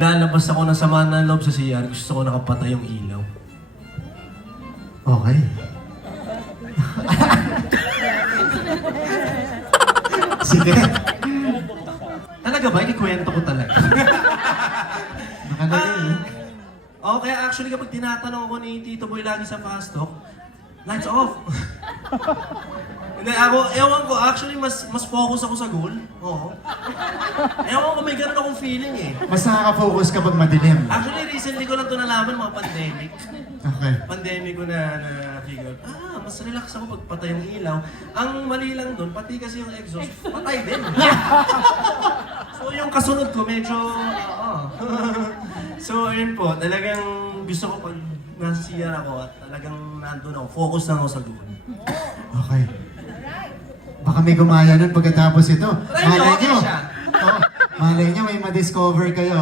Lalabas ako ng sama ng loob sa CR, gusto ko nakapatay yung ilaw. Okay. Sige. Talaga ba? Ikikwento ko talaga. Nakalagay. Okay, actually kapag tinatanong ako ni Tito Boy lagi sa fast talk, lights off. Hindi, ako, ewan ko, actually mas focus ako sa goal. Oo. Ewan ko, may ganun akong feeling eh. Mas nakaka-focus kapag madilim. Actually, recently ko lang ito nalaman, mga pandemic. Okay. Pandemic ko na figure, mas relax ako pag patay yung ilaw. Ang mali lang doon, pati kasi yung exhaust, patay din. So yung kasunod ko, medyo, So ayun po, talagang gusto ko pag nasa CR ako at talagang nandun ako, focus lang ako sa goal. Okay. Baka may gumaya nun pagkatapos ito. Try nyo, okay siya. Malay nyo, may ma-discover kayo.